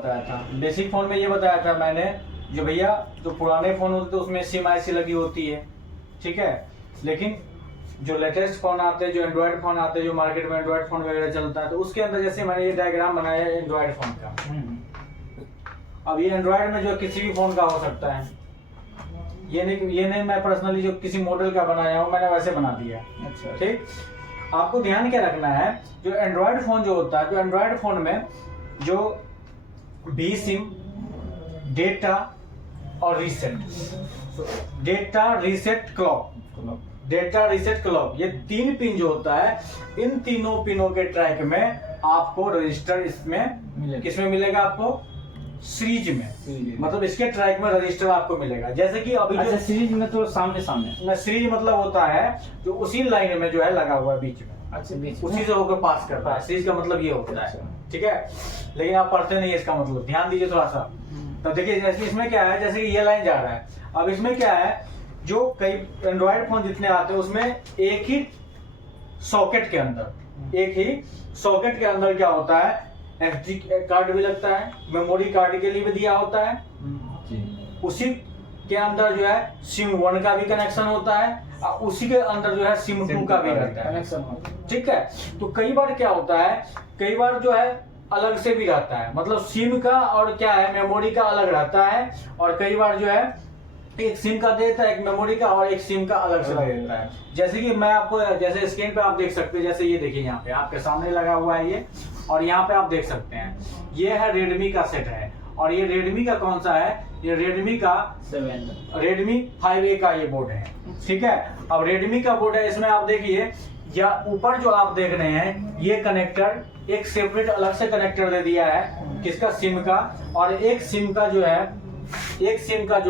बताया था, basic phone में ये बताया था मैंने, जो भैया जो पुराने फोन होते थे उसमें सिम IC लगी होती है, ठीक है। लेकिन जो लेटेस्ट फोन आते हैं, जो एंड्रॉयड फोन आते हैं, जो मार्केट में एंड्रॉयड फोन वगैरह चलता है, तो उसके अंदर जैसे मैंने ये डायग्राम बनाया है एंड्रॉयड फोन का। अब ये एंड्रॉयड में जो किसी भी फोन का हो सकता है, ये नहीं मैं पर्सनली जो किसी मॉडल का बनाया हूँ, मैंने वैसे बना दिया। अच्छा, ठीक। आपको ध्यान क्या रखना है, जो एंड्रॉयड फोन जो होता है, जो एंड्रॉयड फोन में जो बी सिम, डेटा और रीसेट, डेटा रीसेट क्लॉक, ये 3 पिन जो होता है, इन तीनों पिनों के ट्रैक में आपको रजिस्टर इसमें किसमें मिलेगा, आपको सीरीज में, मतलब इसके ट्रैक में रजिस्टर आपको मिलेगा। जैसे कि अभी अच्छा, सीरीज में तो सामने सीरीज मतलब होता है जो उसी लाइन में जो है लगा हुआ है बीच में, अच्छा, बीच में उसी से होकर पास करता है। सीरीज का मतलब ये होता है, ठीक है। लेकिन आप पढ़ते नहीं है इसका मतलब, ध्यान दीजिए थोड़ा सा। तो देखिए जैसे इसमें क्या है, जैसे कि ये लाइन जा रहा है, अब इसमें क्या है, जो कई एंड्रॉयड फोन जितने आते हैं उसमें एक ही सॉकेट के अंदर क्या होता है, SD कार्ड भी लगता है, मेमोरी कार्ड के लिए भी दिया होता है, उसी के अंदर जो है सिम 1 का भी कनेक्शन होता है, और उसी के अंदर जो है सिम 2 का भी रहता है, ठीक है। तो कई बार क्या होता है, कई बार जो है अलग से भी रहता है, मतलब सिम का और क्या है मेमोरी का अलग रहता है, और कई बार जो है एक सिम का देता है, एक मेमोरी का, और एक सिम का अलग से देता है। जैसे कि मैं आपको, जैसे स्क्रीन पे आप देख सकते हैं, जैसे ये देखिए यहाँ पे आपके सामने लगा हुआ है ये, और यहाँ पे आप देख सकते हैं ये है रेडमी का सेट है, और ये रेडमी का कौन सा है, ये रेडमी का रेडमी 5A का ये बोर्ड है, ठीक है। अब रेडमी का बोर्ड है, इसमें आप देखिए या ऊपर जो आप देख रहे हैं ये कनेक्टर एक सेपरेट अलग से कनेक्टर दे दिया है, किसका, सिम का, और एक सिम का जो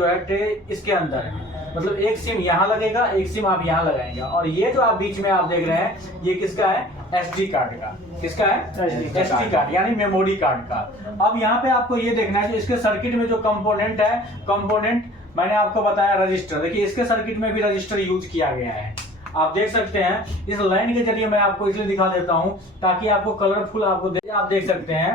है ट्रे इसके अंदर है, मतलब एक सिम यहाँ लगेगा, एक सिम आप यहाँ लगाएंगे, और ये जो आप बीच में आप देख रहे हैं ये किसका है, SD कार्ड का, किसका है, SD कार्ड यानी मेमोरी कार्ड का। अब यहाँ पे आपको ये देखना है, जो इसके सर्किट में जो कंपोनेंट है, कंपोनेंट मैंने आपको बताया रजिस्टर, देखिए इसके सर्किट में भी रजिस्टर यूज किया गया है, आप देख सकते हैं। इस लाइन के जरिए मैं आपको इसलिए दिखा देता हूँ ताकि आपको कलरफुल आप देख सकते हैं।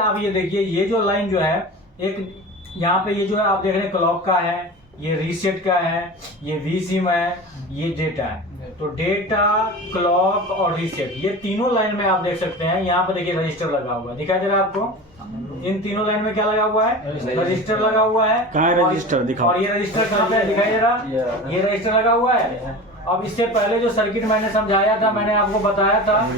आप ये देखिए, ये जो लाइन जो है, एक यहाँ पे ये जो है आप देख रहे हैं क्लॉक का है, ये रीसेट का है, ये वी सिम है, ये डेटा है। तो डेटा, क्लॉक और रीसेट, ये तीनों लाइन में आप देख सकते हैं, यहाँ पे देखिए रजिस्टर लगा हुआ है, दिखाई दे रहा है आपको, इन तीनों लाइन में क्या लगा हुआ है, रजिस्टर लगा हुआ है। कहाँ है रजिस्टर, दिखाओ। और ये रजिस्टर कहाँ पे दिखाई दे रहा, ये रजिस्टर लगा हुआ है। अब इससे पहले जो सर्किट मैंने समझाया था, मैंने आपको बताया था,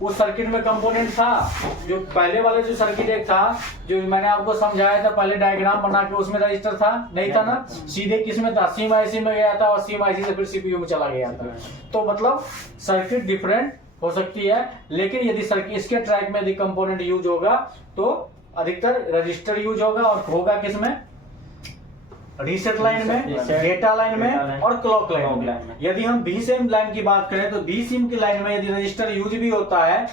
उस सर्किट में कंपोनेंट था, जो पहले वाले जो सर्किट एक था, जो मैंने आपको समझाया था पहले डायग्राम बना के, उसमें रजिस्टर था नहीं था ना, सीधे किसमें था, सिम IC में गया था, और सिम IC से फिर CPU में चला गया था। तो मतलब सर्किट डिफरेंट हो सकती है, लेकिन यदि सर्किट इसके ट्रैक में यदि कंपोनेंट यूज होगा तो अधिकतर रजिस्टर यूज होगा, और होगा किसमें, रीसेट लाइन में, डेटा लाइन में, और क्लॉक लाइन में। यदि हम बी सिम लाइन की बात करें तो बी सिम की लाइन में यदि रजिस्टर यूज भी होता है,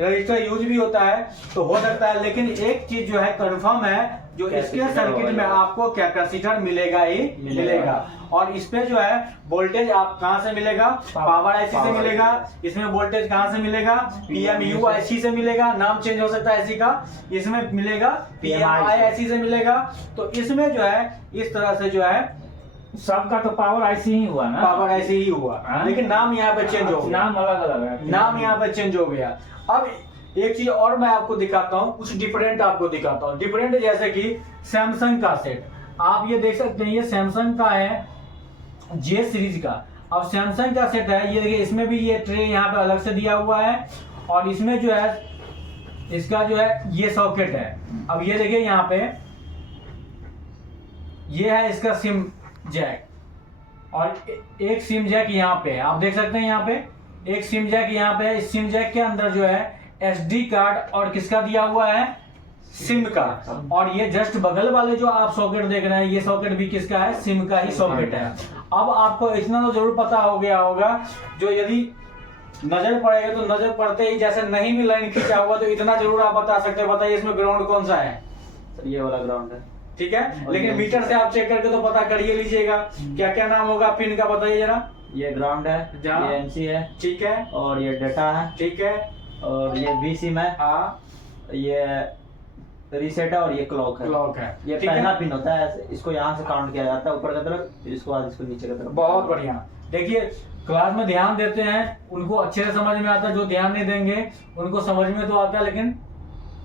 रजिस्टर यूज भी होता है तो हो सकता है, लेकिन एक चीज जो है कंफर्म है, जो इसके सर्किट में आपको कैपेसिटर मिलेगा ही मिलेगा, और इस पे जो है वोल्टेज आप कहां से मिलेगा, पावर IC से मिलेगा। इसमें वोल्टेज कहां से मिलेगा, PMU IC से मिलेगा, नाम चेंज हो सकता है IC का, इसमें मिलेगा PMI IC से मिलेगा। तो इसमें जो है इस तरह से जो है सबका तो पावर IC ही हुआ ना, पावर IC ही हुआ, लेकिन नाम यहाँ पे चेंज हो गया, नाम अलग अलग है, नाम यहाँ पे चेंज हो गया। अब एक चीज और मैं आपको दिखाता हूँ, कुछ डिफरेंट आपको दिखाता हूँ, डिफरेंट जैसे कि सैमसंग का सेट, आप ये देख सकते हैं, ये सैमसंग का है J सीरीज का। अब सैमसंग का सेट है, ये देखिए इसमें भी ये ट्रे यहाँ पे अलग से दिया हुआ है, और इसमें जो है इसका जो है ये सॉकेट है। अब ये देखिए यहाँ पे ये है इसका सिम जैक, और एक सिम जैक यहाँ पे है, आप देख सकते हैं यहाँ पे एक सिम जैक यहाँ पे है। इस सिम जैक के अंदर जो है SD कार्ड और किसका दिया हुआ है, सिम का, और ये जस्ट बगल वाले जो आप सॉकेट देख रहे हैं, ये सॉकेट भी किसका है, सिम का ही सॉकेट है। अब आपको इतना तो जरूर पता हो गया होगा, जो यदि नजर पड़ेगा तो नजर पड़ते ही जैसे नहीं भी लाइन खींचा हुआ तो इतना जरूर आप बता सकते हैं, बताइए इसमें ग्राउंड कौन सा है, ये वाला ग्राउंड है, ठीक है। लेकिन मीटर से आप चेक करके तो पता करिए लीजिएगा, क्या क्या नाम होगा पिन का, बताइए जरा। ये ग्राउंड है, ये NC है, ठीक है, और ये डेटा है, ठीक है, और ये V सिम है, हाँ, ये रीसेट है और ये क्लॉक है। क्लॉक है, ये ठीक है? पहला पिन होता है, इसको यहाँ से काउंट किया जाता है ऊपर की तरफ, फिर इसको बाद इसको नीचे की तरफ। बहुत बढ़िया। देखिए क्लास में ध्यान देते हैं उनको अच्छे से समझ में आता है, जो ध्यान नहीं देंगे उनको समझ में तो आता है लेकिन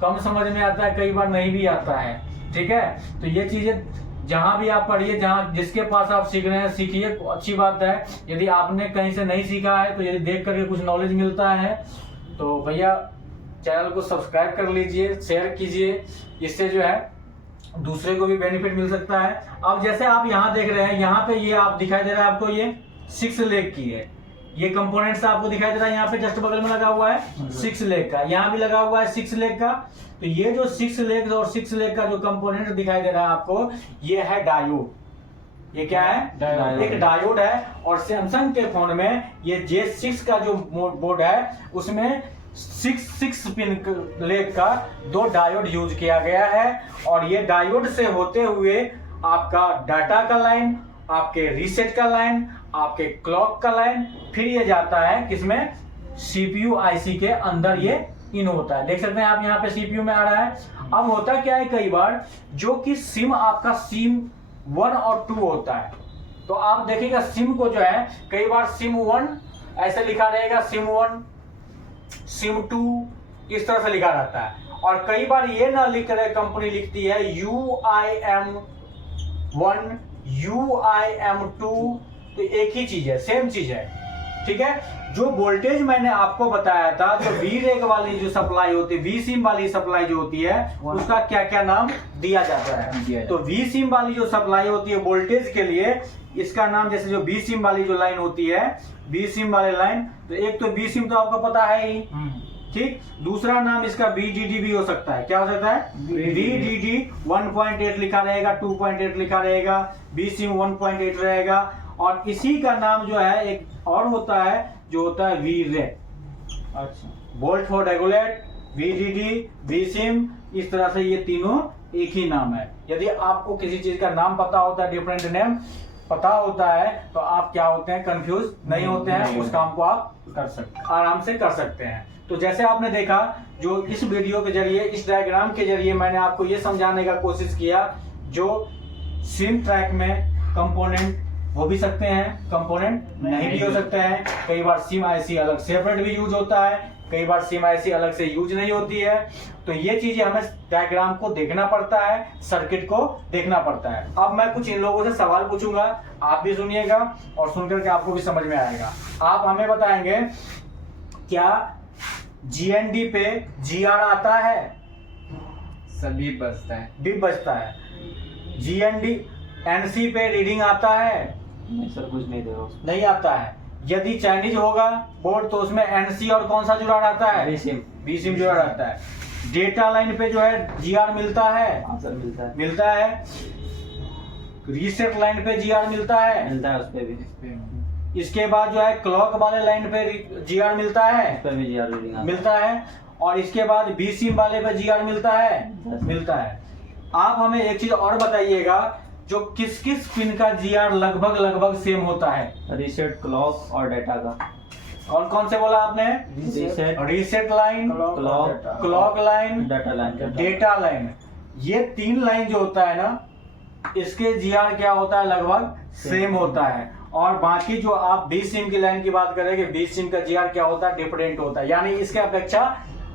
कम समझ में आता है, कई बार नहीं भी आता है, ठीक है? तो ये चीजें जहां भी आप पढ़िए, जहां जिसके पास आप सीख रहे हैं सीखिए, अच्छी बात है। यदि आपने कहीं से नहीं सीखा है तो यदि देख करके कुछ नॉलेज मिलता है तो भैया चैनल को सब्सक्राइब कर लीजिए, शेयर कीजिए, इससे जो है दूसरे को भी बेनिफिट मिल सकता है। अब जैसे आप यहाँ देख रहे हैं, यहाँ पे ये आप दिखाई दे रहा है आपको, ये 6 लेग की है, ये कंपोनेंट्स आपको दिखाई दे रहा है, यहाँ पे जस्ट बगल में लगा हुआ है 6 लेग का, यहाँ भी लगा हुआ है 6 लेग का। तो ये जो 6 लेग और 6 लेग का जो कंपोनेंट दिखाई दे रहा है आपको, ये है डायोड। ये क्या है? डायोड। एक डायोड है। और सैमसंग के फोन में ये J6 का जो बोर्ड है उसमें 6 पिन लेग का 2 डायोड यूज किया गया है। और ये डायोड से होते हुए आपका डाटा का लाइन, आपके रीसेट का लाइन, आपके क्लॉक का लाइन, फिर ये जाता है किसमें? CPU IC के अंदर ये इन होता है। देख सकते हैं आप यहाँ पे CPU में आ रहा है। अब होता क्या है, कई बार जो कि सिम आपका सिम 1 और 2 होता है, तो आप देखिएगा सिम को जो है कई बार सिम 1 ऐसे लिखा रहेगा, सिम 1 सिम 2 इस तरह से लिखा रहता है। और कई बार ये ना लिख रहे, कंपनी लिखती है UIM 1 UIM 2, तो एक ही चीज है, सेम चीज है, ठीक है? जो वोल्टेज मैंने आपको बताया था, तो वी रेग वाली जो सप्लाई होती है, वी सिम वाली सप्लाई जो होती है, उसका क्या क्या नाम दिया जाता है? तो वी सिम वाली जो सप्लाई होती है वोल्टेज के लिए, इसका नाम, जैसे जो बी सिम वाली जो लाइन होती है, बी सिम वाले लाइन, तो एक तो बी सिम तो आपको पता है ही, ठीक? दूसरा नाम इसका VDD भी हो सकता है। क्या हो सकता है? VDD 1.8 लिखा रहेगा, 2.8 लिखा रहेगा, बी सिम 1.8 रहेगा। और इसी का नाम जो है एक और होता है, जो होता है VREG। अच्छा, volt for regulate, VDD, B SIM, इस तरह से ये तीनों एक ही नाम है। यदि आपको किसी चीज का नाम पता होता है, डिफरेंट नेम पता होता है, तो आप क्या होते हैं? कंफ्यूज नहीं होते हैं, उस काम को आप कर सकते, आराम से कर सकते हैं। तो जैसे आपने देखा, जो इस वीडियो के जरिए, इस डायग्राम के जरिए मैंने आपको ये समझाने का कोशिश किया, जो सिम ट्रैक में कंपोनेंट हो भी सकते हैं, कंपोनेंट नहीं भी हो सकते हैं। कई बार सिम IC अलग सेपरेट भी यूज होता है, कई बार सिम IC अलग से यूज नहीं होती है। तो ये चीजें हमें डायग्राम को देखना पड़ता है, सर्किट को देखना पड़ता है। अब मैं कुछ इन लोगों से सवाल पूछूंगा, आप भी सुनिएगा और सुनकर के आपको भी समझ में आएगा। आप हमें बताएंगे, क्या GND पे GR आता है? सभी बजता है, भी बजता है। GND NC पे रीडिंग आता है? नहीं सर, कुछ नहीं दे रहा उसको। नहीं आता है। यदि चाइनीज होगा बोर्ड तो उसमें NC और कौन सा जुड़ा रहता है? बी सिम जुड़ा रहता है। डेटा लाइन पे जो है GR मिलता है? हाँ सर, मिलता है। मिलता है। रीसेट लाइन पे GR मिलता है? मिलता है, उस पे भी। इसके बाद जो है क्लॉक वाले लाइन पे GR मिलता है? उस पे भी GR रीडिंग आता है। मिलता है। और इसके बाद बी सिम वाले पे GR मिलता है? मिलता है। आप हमें एक चीज और बताइएगा, जो किस किस पिन का GR लगभग सेम होता है? रीसेट, क्लॉक और डाटा का। कौन कौन से बोला आपने? Reset line, clock line, data line, data line. ये 3 लाइन जो होता है ना, इसके GR क्या होता है? लगभग सेम होता है। और बाकी जो आप बी सिम की लाइन की बात करेंगे, बी सिम का GR क्या होता है? डिफरेंट होता है, यानी इसके अपेक्षा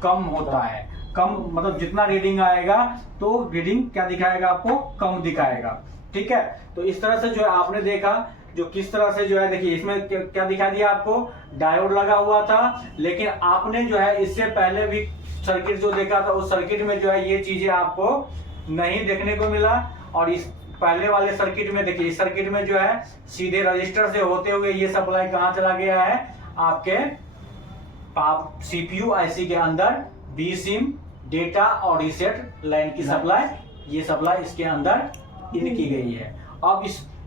कम होता है। कम मतलब जितना रीडिंग आएगा तो रीडिंग क्या दिखाएगा आपको? कम दिखाएगा, ठीक है? तो इस तरह से जो है आपने देखा, जो किस तरह से जो है, देखिए इसमें क्या दिखा दिया आपको? डायोड लगा हुआ था। लेकिन आपने जो है इससे पहले भी सर्किट जो देखा था, उस सर्किट में जो है ये चीजें आपको नहीं देखने को मिला। और इस पहले वाले सर्किट में देखिए, इस सर्किट में जो है सीधे रजिस्टर से होते हुए ये सप्लाई कहाँ चला गया है? आपके CPU IC के अंदर बी सिम, डेटा और रीसेट लाइन की सप्लाई, ये सप्लाई इसके अंदर इन की गई है। अब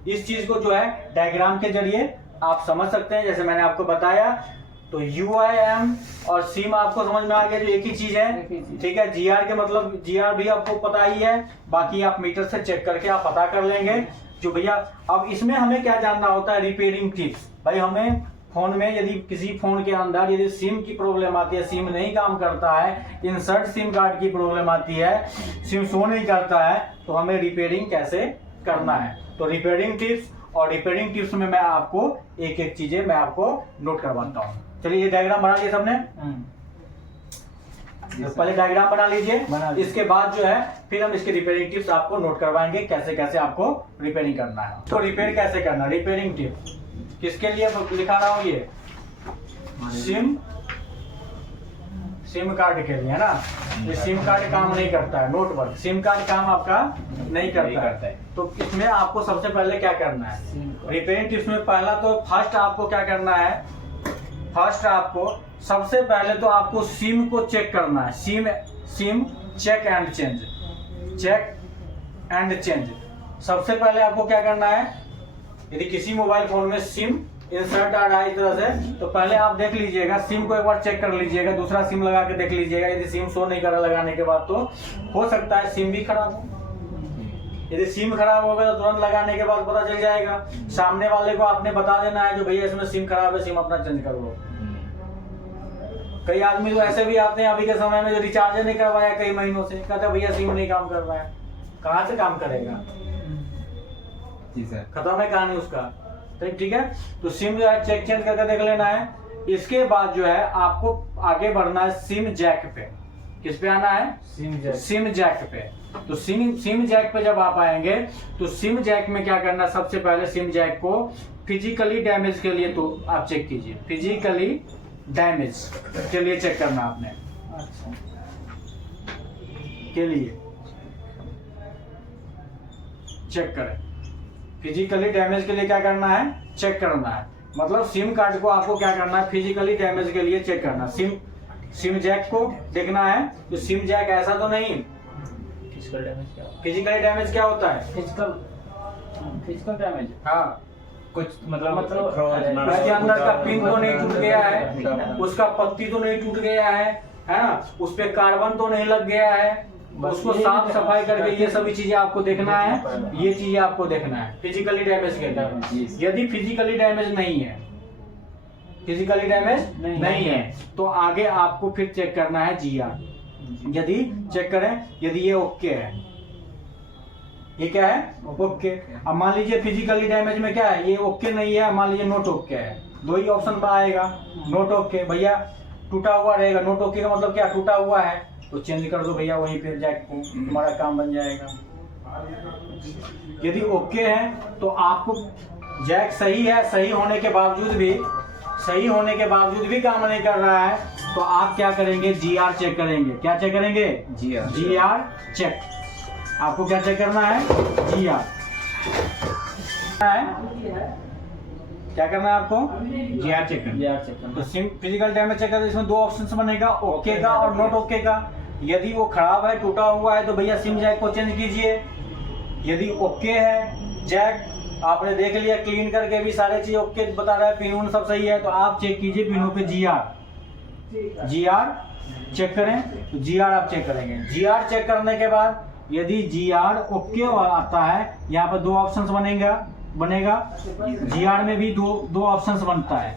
इस चीज को जो है डायग्राम के जरिए आप समझ सकते हैं, जैसे मैंने आपको बताया। तो UIM और सिम आपको समझ में आ गया, जो एक ही चीज है, ठीक है? GR के मतलब GR भी आपको पता ही है, बाकी आप मीटर से चेक करके आप पता कर लेंगे। जो भैया अब इसमें हमें क्या जानना होता है? Repairing tips. भाई हमें फोन में यदि किसी फोन के अंदर यदि सिम की प्रॉब्लम आती है, सिम नहीं काम करता है, इंसर्ट सिम कार्ड की प्रॉब्लम आती है, सिम शो नहीं करता है, तो हमें रिपेयरिंग कैसे करना है। तो रिपेयरिंग टिप्स, और रिपेयरिंग टिप्स में मैं आपको एक एक चीजें मैं आपको नोट करवाता हूँ। चलिए ये डायग्राम बना लिया सबने, तो पहले डायग्राम बना लीजिए, इसके बाद जो है फिर हम इसके रिपेयरिंग टिप्स आपको नोट करवाएंगे कैसे कैसे आपको रिपेयरिंग करना है। तो रिपेयर कैसे करना, रिपेयरिंग टिप किसके लिए लिखा रहा हूँ, ये सिम कार्ड के लिए है ना। ये सिम कार्ड काम नहीं करता है, नोट वर्क सिम कार्ड काम आपका नहीं करता है। तो इसमें आपको सबसे पहले क्या करना है, रिपेयरिंग टिप्स में पहला तो फर्स्ट आपको क्या करना है, फर्स्ट आपको सबसे पहले तो आपको सिम को चेक करना है। SIM check and change. सबसे पहले आपको क्या करना है, यदि किसी मोबाइल फोन में सिम इंसर्ट आ रहा है इस तरह से, तो पहले आप देख लीजिएगा, सिम को एक बार चेक कर लीजिएगा, दूसरा सिम लगा के देख लीजिएगा। यदि सिम शो नहीं कर रहा लगाने के बाद तो हो सकता है सिम भी खराब हो। यदि सिम खराब होगा तो तुरंत लगाने के बाद पता चल जाएगा। सामने वाले को आपने बता देना है जो भैया इसमें सिम खराब है, सिम अपना चेंज कर लो। कई आदमी तो ऐसे भी आते हैं अभी के समय में जो रिचार्ज नहीं करवाया कई महीनों से, कहते भैया सिम नहीं काम कर रहा है। कहाँ से काम करेगा, जी सर, खत्म है कहानी उसका। तो ठीक है, तो सिम जो है चेक चेंज करके देख लेना है। इसके बाद जो है आपको आगे बढ़ना है सिम जैक पे। किस पे आना है, सिम जैक पे। तो सिम जैक पे जब आप आएंगे तो सिम जैक में क्या करना है, सबसे पहले सिम जैक को फिजिकली डैमेज के लिए तो आप चेक कीजिए, फिजिकली डैमेज के लिए चेक करना आपने, के लिए चेक करें। फिजिकली डैमेज के लिए क्या करना है, चेक करना है। मतलब सिम कार्ड को आपको क्या करना है, फिजिकली डैमेज के लिए चेक करना। सिम जैक को देखना है तो सिम जैक ऐसा तो नहीं। फिजिकली डैमेज क्या होता है, फिजिकल डैमेज, हाँ कुछ मतलब उसके अंदर का पिन तो नहीं टूट गया है, उसका पत्ती तो नहीं टूट गया है ना, उस पे कार्बन तो नहीं लग गया है, उसको साफ सफाई करके ये सभी चीजें आपको देखना है। ये चीजें आपको देखना है फिजिकली डैमेज के अंदर। यदि फिजिकली डैमेज नहीं है, फिजिकली डैमेज नहीं है तो आगे आपको फिर चेक करना है जीआर। यदि चेक करें, यदि ये ओके है, ये क्या है, ओके। अब मान लीजिए फिजिकली डैमेज में क्या है, ये ओके नहीं है, मान लीजिए नोट ओके है, दो ही ऑप्शन पर आएगा। नोट ओके भैया टूटा हुआ रहेगा, नोट ओके का मतलब क्या, टूटा हुआ है तो चेंज कर दो भैया वहीं पे जैक को, तुम्हारा काम बन जाएगा। यदि ओके है तो आपको जैक सही है, सही होने के बावजूद भी काम नहीं कर रहा है तो आप क्या करेंगे, जीआर चेक करेंगे। क्या चेक करेंगे, जीआर चेक। आपको क्या चेक करना है, जीआर क्या करना है आपको, जीआर चेक करना। तो सिम फिजिकल डैमेज चेक करते इसमें दो ऑप्शन बनेगा, ओके का और नॉट ओके का। यदि वो खराब है, टूटा हुआ है तो भैया सिम जैक को चेंज कीजिए। यदि ओके है जैक, आपने देख लिया क्लीन करके भी सारे चीज ओके बता रहा है, पिन सब सही है, तो आप चेक कीजिए पिनों पे जीआर चेक करें। तो जीआर आप चेक करेंगे। जीआर चेक करने के बाद यदि जीआर ओके आता है, यहाँ पर दो ऑप्शंस बनेगा। जीआर में भी दो ऑप्शंस बनता है।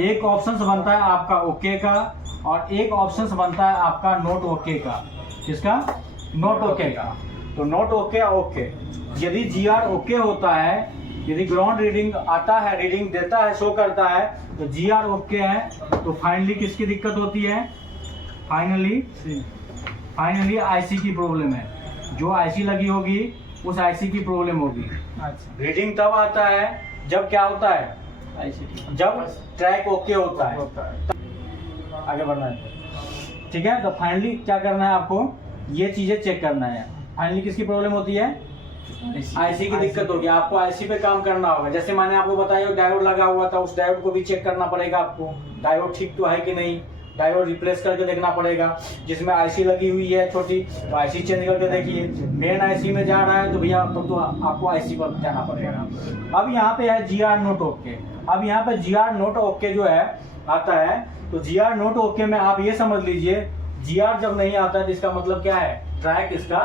एक ऑप्शंस बनता है आपका ओके का और एक ऑप्शंस बनता है आपका नोट ओके का। किसका, नोट ओके का। तो नोट ओके ओके। यदि जीआर ओके होता है, यदि ग्राउंड रीडिंग आता है, रीडिंग देता है, शो करता है, तो जीआर ओके है। तो फाइनली किसकी दिक्कत होती है, फाइनली आईसी की प्रॉब्लम है। जो आईसी लगी होगी उस आईसी की प्रॉब्लम होगी। रीडिंग तब आता है जब क्या होता है, जब ट्रैक ओके होता है। आगे बढ़ना है, ठीक है। तो फाइनली क्या करना है आपको, ये चीजें चेक करना है। फाइनली किसकी प्रॉब्लम होती है, आईसी की दिक्कत होगी। आपको आईसी पे काम करना होगा। जैसे मैंने आपको बताया डायोड लगा हुआ था, उस डायोड को भी चेक करना पड़ेगा आपको, डायोड ठीक तो है कि नहीं। डायोड रिप्लेस करके देखना पड़ेगा। जिसमें आईसी लगी हुई है छोटी, तो आईसी चेंज करके देखिए। मेन आईसी में जा रहा है तो भैया तब तो आपको आईसी पर जाना पड़ेगा। अब यहाँ पे है जीआर नोट ओके। अब यहाँ पे जीआर नोट ओके जो है आता है, तो जीआर नोट ओके में आप ये समझ लीजिए, जीआर जब नहीं आता है तो इसका मतलब क्या है, ट्रैक इसका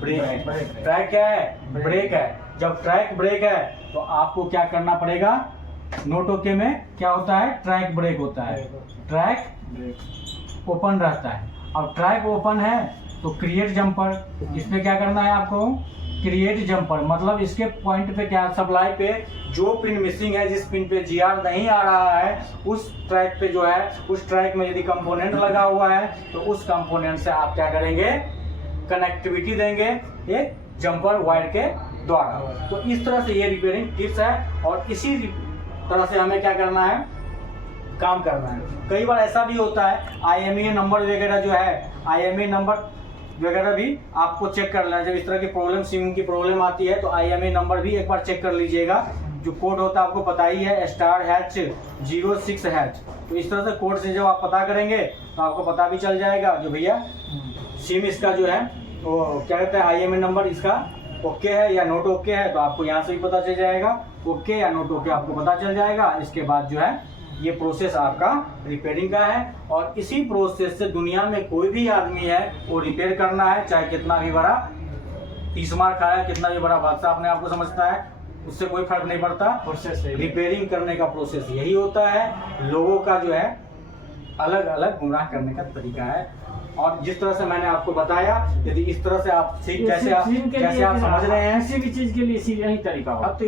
ब्रेक है। ट्रैक क्या है, ब्रेक है। जब ट्रैक ब्रेक है तो आपको क्या करना पड़ेगा, नोट ओके में क्या होता है, ट्रैक ब्रेक होता है, ट्रैक ओपन रहता है। अब ट्रैक ओपन है तो क्रिएट जंपर, इस पे क्या करना है आपको, क्रिएट जंपर, मतलब इसके पॉइंट पे क्या, सप्लाई पे जो पिन मिसिंग है, जिस पिन पे जीआर नहीं आ रहा है, उस ट्रैक पे जो है, उस ट्रैक में यदि कंपोनेंट लगा हुआ है तो उस कंपोनेंट से आप क्या करेंगे, कनेक्टिविटी देंगे एक जंपर वायर के द्वारा। तो इस तरह से ये रिपेयरिंग टिप्स है और इसी तरह से हमें क्या करना है, काम करना है। कई बार ऐसा भी होता है IMEI नंबर वगैरह जो है, IMEI नंबर वगैरह भी आपको चेक कर लेना। जब इस तरह की प्रॉब्लम, सिम की प्रॉब्लम आती है तो IMEI नंबर भी एक बार चेक कर लीजिएगा। जो कोड होता है आपको पता ही है, *#06#। तो इस तरह से कोड से जब आप पता करेंगे तो आपको पता भी चल जाएगा जो भैया सिम इसका जो है वो क्या कहते हैं, IMEI नंबर इसका ओके है या नोट ओके है, तो आपको यहाँ से भी पता चल जाएगा, ओके या नोट ओके आपको पता चल जाएगा। इसके बाद जो है ये प्रोसेस आपका रिपेयरिंग का है और इसी प्रोसेस से दुनिया में कोई भी आदमी है वो रिपेयर करना है, चाहे कितना भी बड़ा 30 मार खाया, कितना भी बड़ा बादशाह अपने आप को समझता है, उससे कोई फर्क नहीं पड़ता। प्रोसेस रिपेयरिंग करने का प्रोसेस यही होता है। लोगों का जो है अलग अलग गुमराह करने का तरीका है और जिस तरह से मैंने आपको बताया, यदि इस तरह से आप जैसे आप समझ रहे हैं, किसी भी चीज के लिए यही तरीका होगा। अब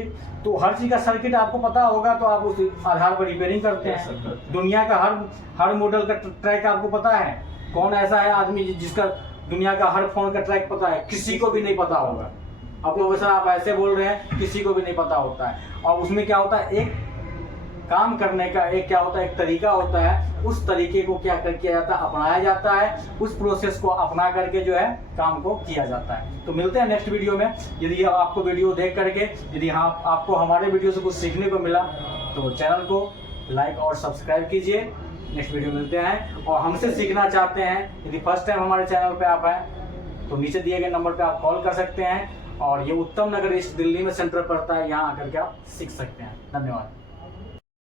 तो हर चीज का सर्किट आपको पता होगा तो आप उस आधार पर रिपेयरिंग करते हैं। दुनिया का हर मॉडल का ट्रैक आपको पता है। कौन ऐसा है आदमी जिसका दुनिया का हर फोन का ट्रैक पता है? किसी को भी नहीं पता होगा। अब लोग सर आप ऐसे बोल रहे हैं, किसी को भी नहीं पता होता है। और उसमें क्या होता है, एक काम करने का एक क्या होता है, एक तरीका होता है। उस तरीके को क्या किया जाता है, अपनाया जाता है। उस प्रोसेस को अपना करके जो है काम को किया जाता है। तो मिलते हैं नेक्स्ट वीडियो में। यदि आपको वीडियो देख करके यदि आपको हमारे वीडियो से कुछ सीखने को मिला तो चैनल को लाइक और सब्सक्राइब कीजिए। नेक्स्ट वीडियो मिलते हैं। और हमसे सीखना चाहते हैं, यदि फर्स्ट टाइम हमारे चैनल पे आप हैं तो नीचे दिए गए नंबर पे आप कॉल कर सकते हैं। और ये उत्तम नगर ईस्ट दिल्ली में सेंटर पड़ता है, यहाँ आकर के आप सीख सकते हैं। धन्यवाद।